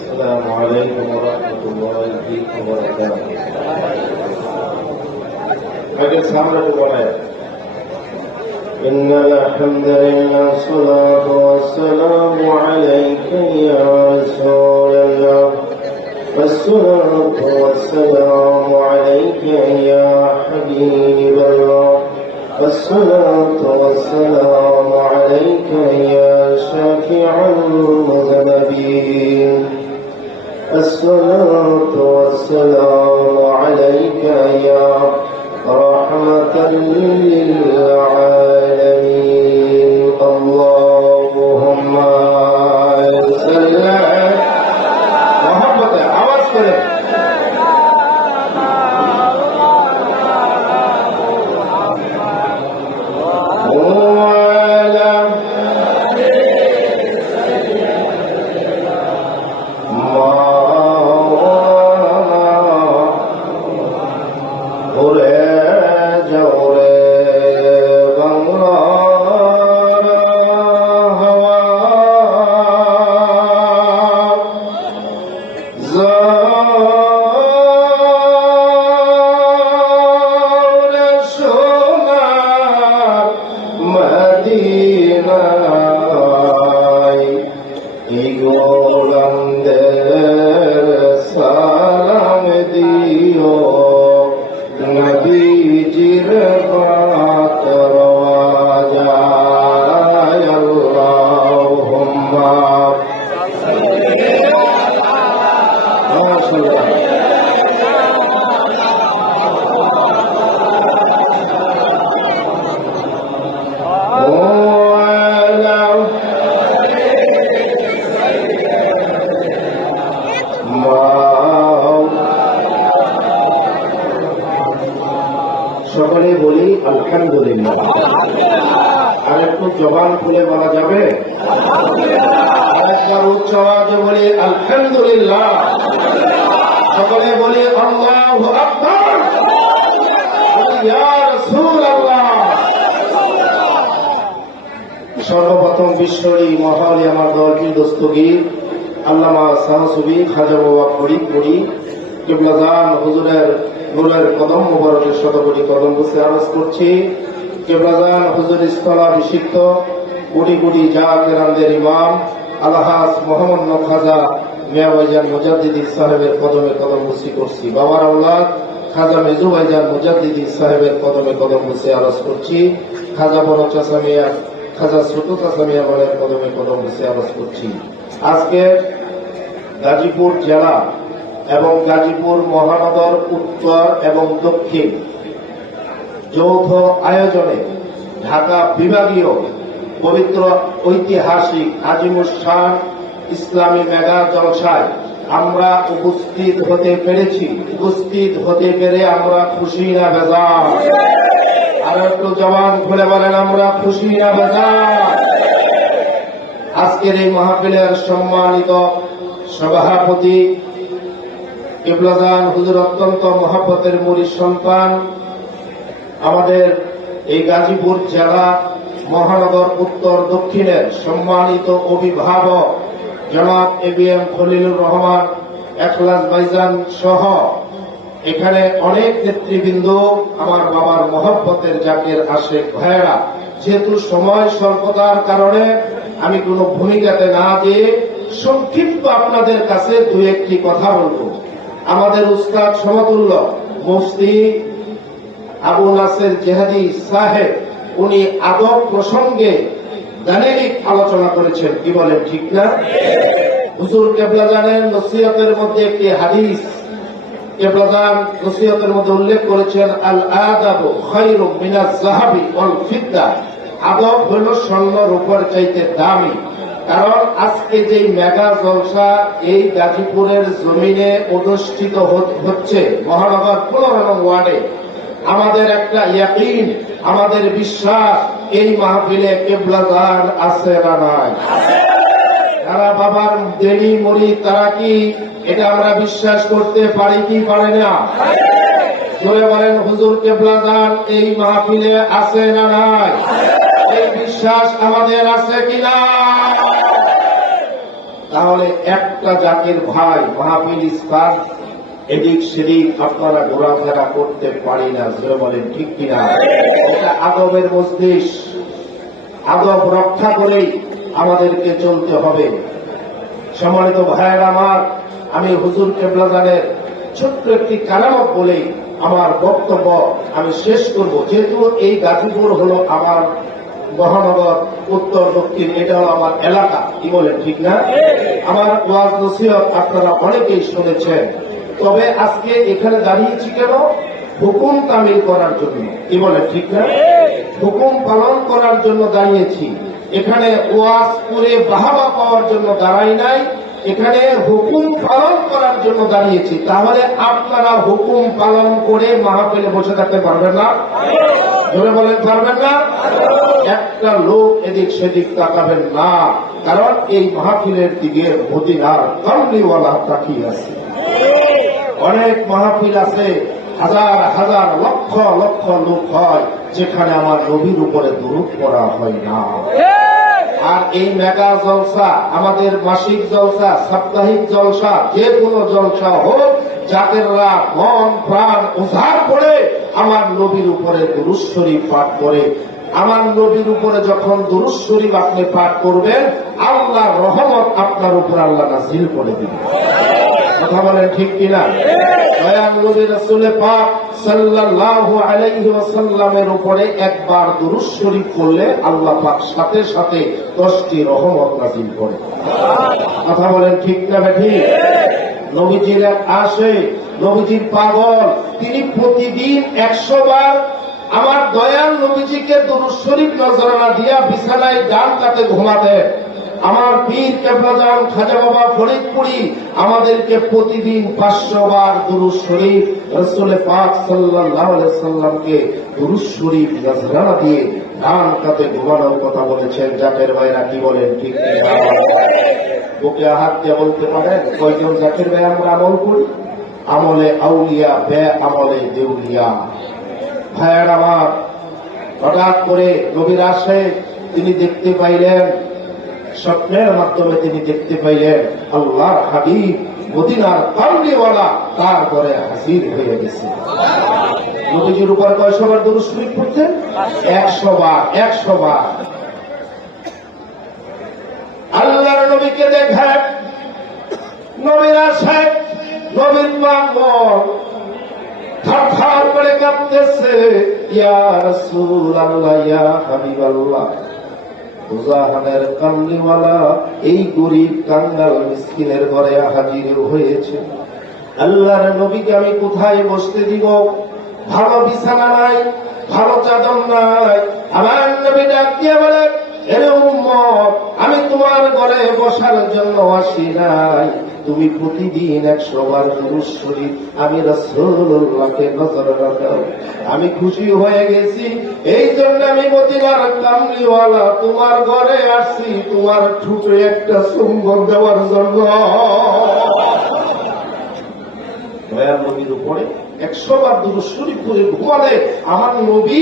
السلام عليكم ورحمة الله وبركاته. أجل سامرة الولاية إن الحمد لله الصلاة والسلام عليك يا رسول الله والصلاة والسلام عليك يا حبيب الله والصلاة والسلام عليك يا شافع المذنبين الصلاة والسلام عليك يا رحمة للعالمين اللهم صل محبت आवाज करें সালাম দিও নবীজির বাত রওয়াজায় আল্লাহুম্মা মাশাআল্লাহ সকলে বলি আলহামদুলিল্লাহ। আর একটু জবান খুলে বলা যাবে? আরেকবার উচ্চ আওয়াজে বলি আলহামদুলিল্লাহ। সকলে বলি আল্লাহু আকবার, ইয়া রাসূলুল্লাহ। সর্বপ্রথম বিশ্বরী মহালি আমার দলটির দস্তগীর আল্লামা সাহসুবি খাজা বাবা ফরিদ করি কিবলাজান হুজুরের গোলের কদম মুবারকের শতকোটি কদম বসে আরজ করছি। কিবলাজান হুজুর স্থলাভিষিক্ত কোটি কোটি জাকেরানদের ইমাম আলহাজ মোহাম্মদ খাজা মিয়া ভাইজান মুজাদ্দিদি সাহেবের কদমে কদম বসি করছি। বাবার আওলাদ খাজা মেজু ভাইজান মুজাদ্দিদি সাহেবের কদমে কদম বসে আরজ করছি। খাজা বড় চাচা মিয়া খাজা ছোট চাচা মিয়া বলের কদমে কদম বসে আরজ করছি। আজকে গাজীপুর জেলা এবং গাজীপুর মহানগর উত্তর এবং দক্ষিণ যৌথ আয়োজনে ঢাকা বিভাগীয় পবিত্র ঐতিহাসিক আজিমুস শান ইসলামী মেগা জলসায় আমরা উপস্থিত হতে পেরেছি। উপস্থিত হতে পেরে আমরা খুশি না বেজার? আর একটু জবান খুলে বলেন আমরা খুশি না বেজার? আজকের এই মাহফিলের সম্মানিত সভাপতি কিবলাজান হুজুর অত্যন্ত মহব্বতের মুরিদ সন্তান, আমাদের এই গাজীপুর জেলা মহানগর উত্তর দক্ষিণের সম্মানিত অভিভাবক জনাব এবিএম খলিলুর রহমান এখলাস ভাইজান সহ এখানে অনেক নেতৃবৃন্দ, আমার বাবার মহব্বতের জাকের আশেক ভাইয়েরা, যেহেতু সময় স্বল্পতার কারণে আমি কোনো ভূমিকাতে না দিয়ে সংক্ষিপ্ত আপনাদের কাছে দু একটি কথা বলবো। আমাদের উস্তাদ সমতুল্য মুফতি আবু নাসের জেহাদি সাহেব উনি আদব প্রসঙ্গে জেনেরিক আলোচনা করেছেন, কি বলেন ঠিক না? হুজুর কিবলাজানের নসিহতের মধ্যে একটি হাদিস কিবলাজান নসিহতের মধ্যে উল্লেখ করেছেন, আল আদাবু খায়রুম মিনাজ যাহাবি ওয়াল ফিদ্দা। আদব হল স্বর্ণ রূপার চাইতে দামি। কারণ আজকে যে মেগা জলসা এই গাজীপুরের জমিনে অনুষ্ঠিত হচ্ছে মহানগর 15 নং ওয়ার্ডে, আমাদের একটা ইয়াকিন, আমাদের বিশ্বাস এই মাহফিলে কিবলাজান আছে না নাই? যারা বাবার দেনি মরি তারা কি এটা আমরা বিশ্বাস করতে পারি কি পারে না? জোরে বলেন হুজুর কিবলাজান এই মাহফিলে আছে না নাই? এই বিশ্বাস আমাদের আছে কিনা? তাহলে একটা জাতির ভাই মাহফিল স্থান এদিক সেদিক আপনারা ঘোরাফেরা করতে পারি না। জোরে বলেন ঠিক কিনা? এটা আদবের মজলিস, আদব রক্ষা করেই আমাদেরকে চলতে হবে। সম্মানিত ভাইয়েরা আমার, আমি হুজুর কেবলাজানের ছোট্ট একটি কারামত বলেই আমার বক্তব্য আমি শেষ করব। যেহেতু এই গাজীপুর হলো আমার মহানগর, উত্তর দক্ষিণ এটা হলো আমার এলাকা, কি বলেন ঠিক না? আমার ওয়াজ নসিহত আপনারা অনেকেই শুনেছেন, তবে আজকে এখানে দাঁড়িয়েছি কেন? হুকুম তামিল করার জন্য, কি বলেন ঠিক না? হুকুম পালন করার জন্য দাঁড়িয়েছি। এখানে ওয়াজ করে বাহাবা পাওয়ার জন্য দাঁড়াই নাই, এখানে হুকুম পালন করার জন্য দাঁড়িয়েছি। তাহলে আপনারা হুকুম পালন করে মাহফিলে বসে থাকতে পারবেন না? জোরে বলেন পারবেন না? একটা লোক এদিক সেদিক তাকাবেন না, কারণ এই মাহফিলের দিকে মদিনার কামলিওয়ালা তাকিয়ে আছে। অনেক মাহফিল আছে, হাজার হাজার লক্ষ লক্ষ লোক হয়, যেখানে আমার নবীর উপরে দরুদ পড়া হয় না। আর এই মেগা জলসা, আমাদের মাসিক জলসা, সাপ্তাহিক জলসা, যে কোনো জলসা হোক, জাতেররা মন প্রাণ উজাড় করে আমার নবীর উপরে দুরূদ শরীফ পাঠ করে। আমার নবীর উপরে যখন দুরূদ শরীফ আপনি পাঠ করবেন, আল্লাহর রহমত আপনার উপর আল্লাহ নাযিল করে দিবেন। কথা বলেন ঠিক কিনা? দয়াল নবী রাসূল পাক সাল্লাল্লাহু আলাইহি ওয়াসাল্লামের উপরে একবার দুরূদ শরীফ পড়লে আল্লাহ পাক সাথে সাথে 10টি রহমত নাযিল করে। কথা বলেন ঠিক না ঠিক? নবীজির এক আসে, নবীজির পাগল, তিনি প্রতিদিন 100 বার আমার দয়াল নবীজিকে দুরূদ শরীফ নজরানা দিয়া বিছানায় ডান কাতে ঘুমাতেন। আমার পীর কেবলাজান খাজা বাবা ফরিদপুরি আমাদেরকে প্রতিদিন 500 বার দুরূদ শরীফ রাসূল পাক সাল্লাল্লাহু আলাইহি সাল্লামকে দুরূদ শরীফ নজরানা দিয়ে ডান কাতে ঘুমানোর কথা বলেছেন। জাকের ভাইরা কি বলেন ঠিক কিনা? বুকে হাত দিয়ে বলতে পারেন কয়জন জাকের ভাই আমরা আমল করি? আমলে আউলিয়া, বে আমলে দেউলিয়া। ভাইয়ের আমার, হঠাৎ করে নবীর আসে তিনি দেখতে পাইলেন, স্বপ্নের মাধ্যমে তিনি দেখতে পাইলেন আল্লাহর হাবিব মদিনার কামলিওয়ালা তার ঘরে হাজির হয়ে গেছে। নবীজির উপর কয়শো বার দুরূদ শরীফ পড়তেন? 100 বার। 100 বার। আল্লাহর নবীকে দেখে নবীর আসে, নবীর পাগল থরথর করে কাঁপতেছে, ইয়া রাসূলুল্লাহ, ইয়া হাবিবাল্লাহ, জাহানের কামলিওয়ালা এই গরিব কাঙ্গাল মিসকিনের ঘরে হাজির হয়েছে। আল্লাহর নবীকে আমি কোথায় বসতে দিব? ভালো বিছানা নাই, ভালো চাদর নাই। আমার নবী ডাক দিয়ে বলে, এরে উম্মত, আমি তোমার ঘরে বসার জন্য আসি নাই, তুমি প্রতিদিন 100 বার দুরূদ শরীফ আমি রাসূলুল্লাহকে নজরানা দাও। আমি খুশি হয়ে গেছি, এই জন্য আমি মদিনার কামলিওয়ালা তোমার ঘরে আসছি তোমার ঠুটে একটা চুম্বন দেওয়ার জন্য। দয়াল নবীর উপরে 100 বার দুরূদ শরীফ পড়ে ঘুমালে আমার নবী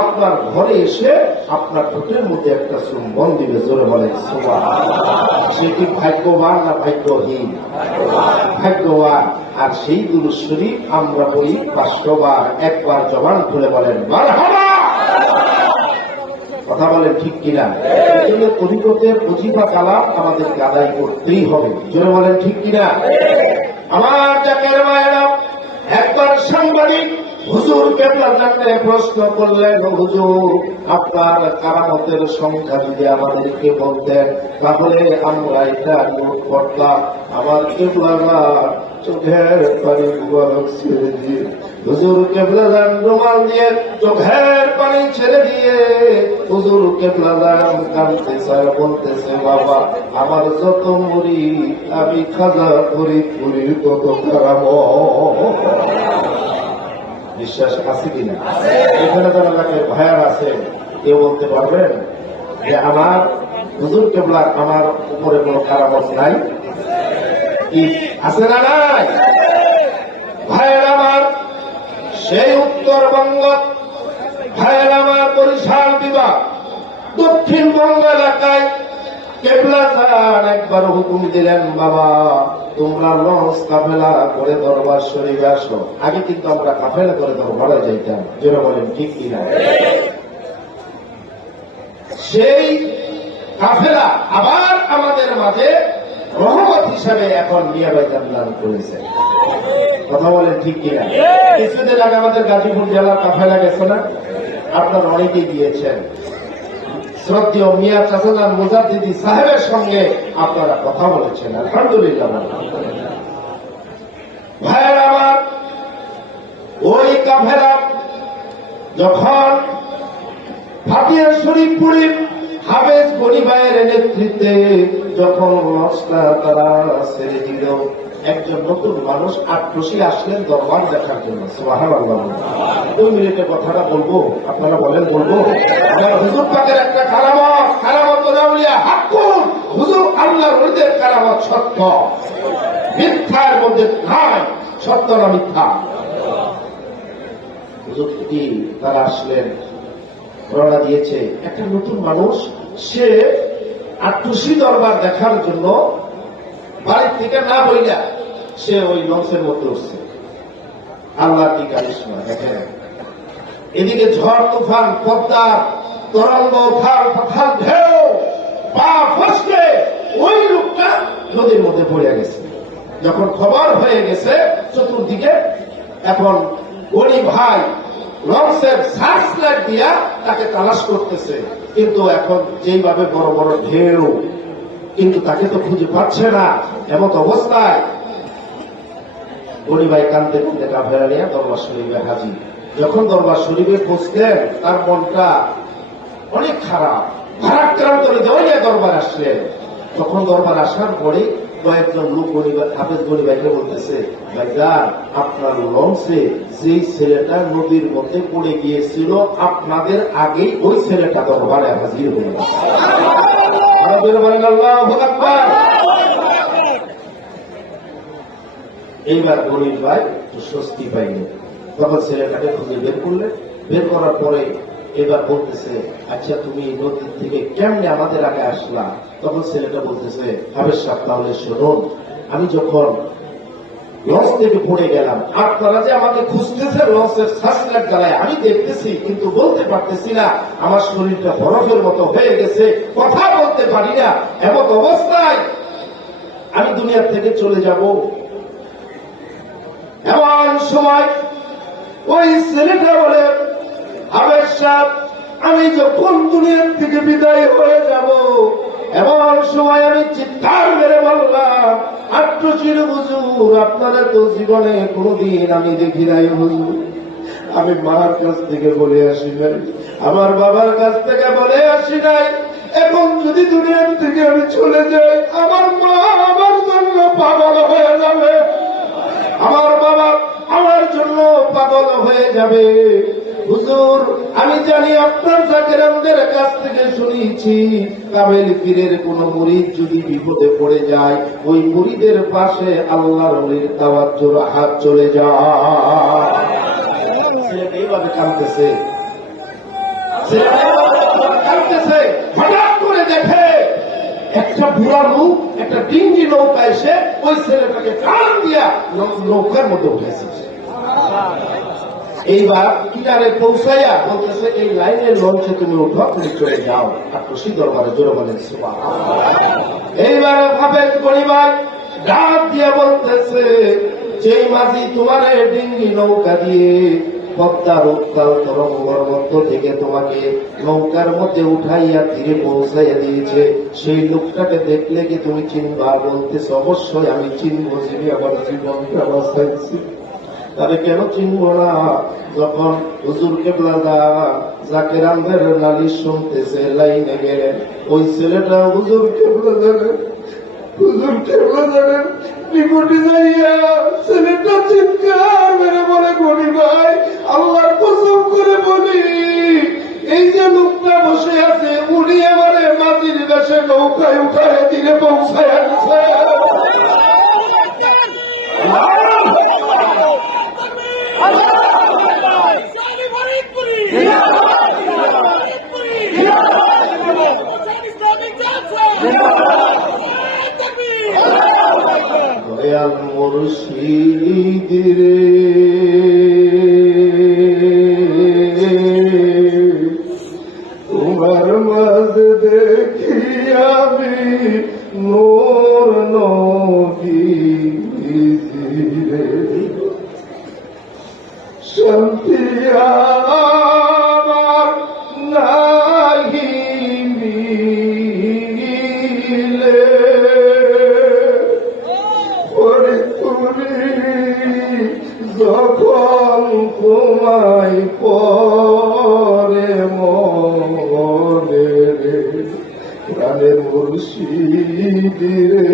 আপনার ঘরে এসে আপনার ঠোঁটের মধ্যে একটা চুম্বন দিবে। জোরে বলেন সুবহানাল্লাহ। সে কি ভাগ্যবান না ভাগ্যহীন? ভাগ্যবান। আর সেই দুরূদ শরীফ আমরা বলি 500 বার। একবার জবান খুলে বলেন মারহাবা। কথা বলেন ঠিক কিনা? এই তরিকতের ওজিফা কালাম আমাদেরকে আদায় করতেই হবে। জোরে বলেন ঠিক কিনা? আমার জাকের ভাইয়েরা, একবার সাংবাদিক হুজুর কেবলাজানকে প্রশ্ন করলেন, হুজুর আপনার কারামতের সংখ্যা যদি আমাদেরকে বলতেন তাহলে আমরা এটা নোট করতাম। আমার কেবলাজান চোখের পানি মুবারক ছেড়ে দিয়ে, হুজুর কেবলাজান রুমাল দিয়ে চোখের পানি ছেড়ে দিয়ে হুজুর কেবলাজান কাঁদতেছে, বলতেছে, বাবা আমার যত মুরিদ আমি খাজা ফরিদপুরীর কত কারামত। বিশ্বাস আছে কিনা? এখানে যারা জাকের ভাইয়ার আছে কেউ বলতে পারবেন যে আমার হুজুর কেবলার আমার উপরে কোনো কারামত নাই? কি আছে না নাই? ভাইয়ের আমার, সেই উত্তরবঙ্গ, ভাইয়ের আমার বরিশাল বিভাগ, দক্ষিণবঙ্গ এলাকায় কেবলাজান একবার হুকুম দিলেন, বাবা তোমরা লঞ্চ কাফেলা করে দরবার শরীফে আসো। আগে কিন্তু আমরা কাফেলা করে দরবারে যাইতাম, যেটা বলেন ঠিক কিনা? সেই কাফেলা আবার আমাদের মাঝে রহমত হিসাবে এখন মিয়া বাইতাম দান করেছে। কথা বলেন ঠিক কিনা? কিছুদিন আগে আমাদের গাজীপুর জেলার কাফেলা গেছে না? আপনারা অনেকেই গিয়েছেন। শ্রদ্ধেয় মিয়া চাচান মুজাদ্দিদি সাহেবের সঙ্গে আপনারা কথা বলেছেন, আলহামদুলিল্লাহ। ভাইয়ের আমার, ওই কাফেলা যখন ফাতিয়া শরীফ পড়ে হাফেজ গনি ভাইয়ের নেতৃত্বে যখন লঞ্চটা তারা ছেড়ে দিল, একজন নতুন মানুষ আট্রসি আসলেন দরবার দেখার জন্য। সুবহানাল্লাহ। 2 মিনিটের কথাটা বলবো, আপনারা বলেন বলবো? হুজুর পাকের একটা কারামত আউলিয়া হাক্কুন, হুজুর আল্লাহর ওলিদের কারামত সত্য, মিথ্যার মধ্যে নাই। সত্য না মিথ্যা? হুজুর কি তারা আসলেন, রওনা দিয়েছে। একটা নতুন মানুষ, সে আট্রসি দরবার দেখার জন্য বাড়ির থেকে না বইলা সে ওই লঞ্চের মধ্যে উঠছে। আল্লাহ কি কারিশমা দেখেন। এদিকে ঝড় তুফান, পদ্মার তরঙ্গ, পাথাল ঢেউ, পা ফসকে ওই লোকটা নদীর মধ্যে পড়ে গেছে। যখন খবর হয়ে গেছে চতুর্দিকে, এখন গনি ভাই লঞ্চের সার্চ লাইট দিয়া তাকে তালাশ করতেছে, কিন্তু এখন যেইভাবে বড় বড় ঢেউ, কিন্তু তাকে তো খুঁজে পাচ্ছে না। এমত অবস্থায় গনি ভাই কান্দতে কান্দতে কাফেলা নিয়ে দরবার শরীফে হাজির। যখন দরবার শরীফে পৌঁছলেন, তার মনটা অনেক খারাপ, ভারাক্রান্ত হয়ে দরবার আসলেন। তখন দরবার আসার পরে কয়েকজন লোক হাফেজ গনি ভাইকে বলতেছে, ভাইজান আপনার লঞ্চে যেই ছেলেটা নদীর মধ্যে পড়ে গিয়েছিল, আপনাদের আগেই ওই ছেলেটা দরবারে হাজির হয়ে গেছে। আল্লাহু আকবার। এইবার গনি ভাই স্বস্তি পাইলেন। তখন ছেলেটাকে খুঁজে বের করলেন। বের করার পরে এবার বলতেছে, আচ্ছা তুমি নদীর থেকে কেমনে আমাদের আগে আসলা? তখন ছেলেটা বলতেছে, হাফেজ সাহেব তাহলে শুনুন, আমি যখন লঞ্চ থেকে পড়ে গেলাম, আপনারা যে আমাকে খুঁজতেছে লঞ্চের সার্চলাইট জ্বালায়, আমি দেখতেছি কিন্তু বলতে পারতেছি না। আমার শরীরটা বরফের মতো হয়ে গেছে, কথা বলতে পারি না। এমন অবস্থায় আমি দুনিয়ার থেকে চলে যাব। এমন সময় ওই ছেলেটা বলে, হাফেজ সাহেব আমি যখন দুনিয়ার থেকে বিদায় হয়ে যাব, এমন সময় আমি চিৎকার মেরে বললাম, আট্রসির হুজুর আপনারা তো জীবনে কোনদিন আমি দেখি নাই হুজুর। আমি মার কাছ থেকে বলে আসি নাই, আমার বাবার কাছ থেকে বলে আসি নাই। এখন যদি দুনিয়ার থেকে আমি চলে যাই, আমার মা আমার জন্য পাগল হয়ে যাবে, আমার বাবা আমার জন্য পাগল হয়ে যাবে। হুজুর আমি জানি আপনার জাকেরামদের কাছ থেকে শুনেছি, কামেল পীরের কোন মুরিদ যদি বিপদে পড়ে যায়, ওই মুরিদের পাশে আল্লাহর ওলির তাওয়াজ্জুর হাত চলে যায়। ছেলেটা এইভাবে কাঁদতেছে, হঠাৎ করে দেখে একটা বুড়া লোক একটা ডিঙ্গি নৌকা এসে ওই ছেলেটাকে টান দিয়া নৌকার মধ্যে উঠেছে। এইবার কিনারে পৌঁছাইয়া বলতেছে, এই লাইনের লঞ্চে তুমি উঠো, তুমি চলে যাও আট্রসি দরবারে। জোরে বলেন সুবহানাল্লাহ। এইবার হাফেজ গনি ভাই ডাক দিয়ে বলতেছে, যেই মাঝি তোমার ডিঙ্গি নৌকা দিয়ে পদ্মার উত্তাল তরঙ্গর মধ্য থেকে তোমাকে নৌকার মধ্যে উঠাইয়া ধীরে পৌঁছাইয়া দিয়েছে, সেই লোকটাকে দেখলে কি তুমি চিনবা? বলতেছ, অবশ্যই আমি চিনবো, যিনি আমার জীবনটা বাঁচাইছি। তাহলে কেন চিনব না? যখন হুজুর কেবলা জাকেরামদের নালিশ শুনতেছে লাইনে গেলেন, ওই ছেলেটা হুজুর কেবলা জানেন, হুজুর কেবলা জানেন, নিকটে যাইয়া ছেলেটা চিৎকার মেরে বলে, গনি ভাই আল্লাহর কসম করে বলি, এই যে লোকটা বসে আছে উনি আমারে মাটির দেশে নৌকায় উঠায় দিনে পৌঁছায় আনছে। দয়াল মুর্শিদ রে তোমার মাঝে দেখি আমি নূর নবীজি রে শান্তি আমার নাহি মিলে ওরে তুমি যখন তোমায় পরে মনে রে প্রাণের মুর্শিদ রে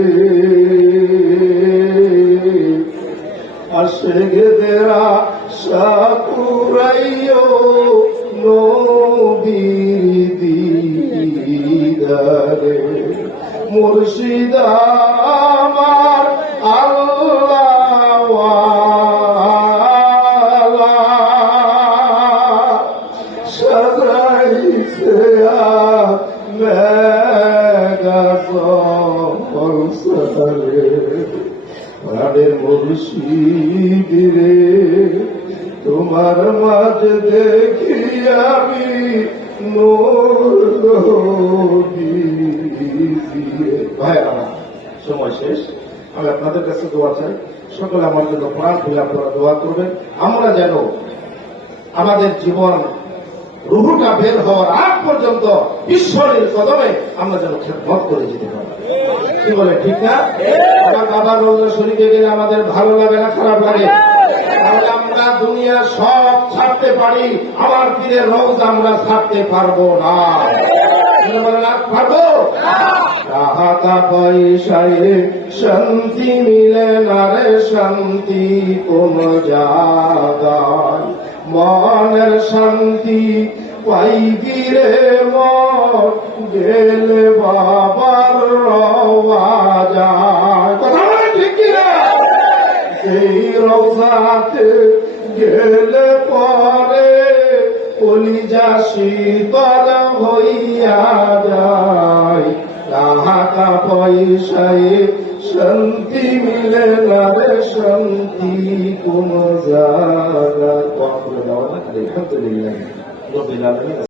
আশেকদেরা সাকুরাইও নবীর দিদারে মুর্শিদ আমার আল্লাহ ওয়ালা সাজাইছে মেঘাসরে প্রাণের মুর্শিদ রে তোমার মাঝে দেখি আমি নূর ভাই আমার সময় শেষ আমি আপনাদের কাছে দোয়া চাই সকলে আমার জন্য প্রাণ খুলে আপনারা দোয়া করবেন আমরা যেন আমাদের জীবন রুহুটা বের হওয়ার আগ পর্যন্ত ঈশ্বরের কদমে আমরা যেন খেদমত করে যেতে পারি কি বলে ঠিক না আমার বাবা রওজা শরীফে গেলে আমাদের ভালো লাগে না খারাপ লাগে তাহলে আমরা দুনিয়া সব ছাড়তে পারি আমার পীরের রওজা আমরা ছাড়তে পারবো না পারবো টাকা পয়সায় শান্তি মিলে না রে শান্তি কোন জায়গায় মনের শান্তি পাইবি রে মন গেলে বাবার রওয়া যায় কথা বলে ঠিক কিনা সেই রওজাতে গেলে পরে কলিজা শীতল হইয়া যায় টাকা পয়সায় শান্তি মিলে না রে শান্তি কোন জায়গায় আলহামদুলিল্লাহ